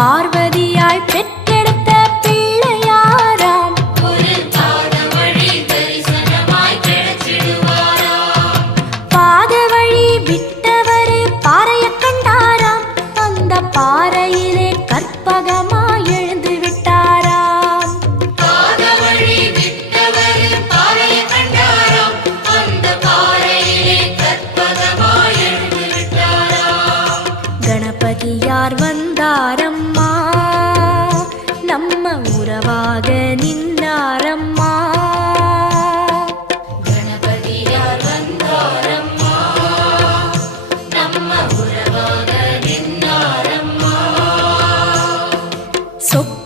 பார்வதியாய் பெற்றெடுத்த பிள்ளையாராம். ஒரு பாத வழி தரிசனமாய் கிடைச்சிடுவாராம். பாத வழி விட்டவர் பாறைய கண்டாராம். அந்த பாறையிலே கற்பகமாய் எழுந்து விட்டாராம். பாத வழி விட்டவர் பாறைய கண்டாராம். அந்த பாறையிலே கற்பகமாய் எழுந்து விட்டாராம். கணபதியார் வந்தாரம்மா, நம்ம உறவாக நின்னாரம்மா. கணபதியார் வந்தாரம்மா, நம்ம உறவாக நின்னாரம்மா. சொக்க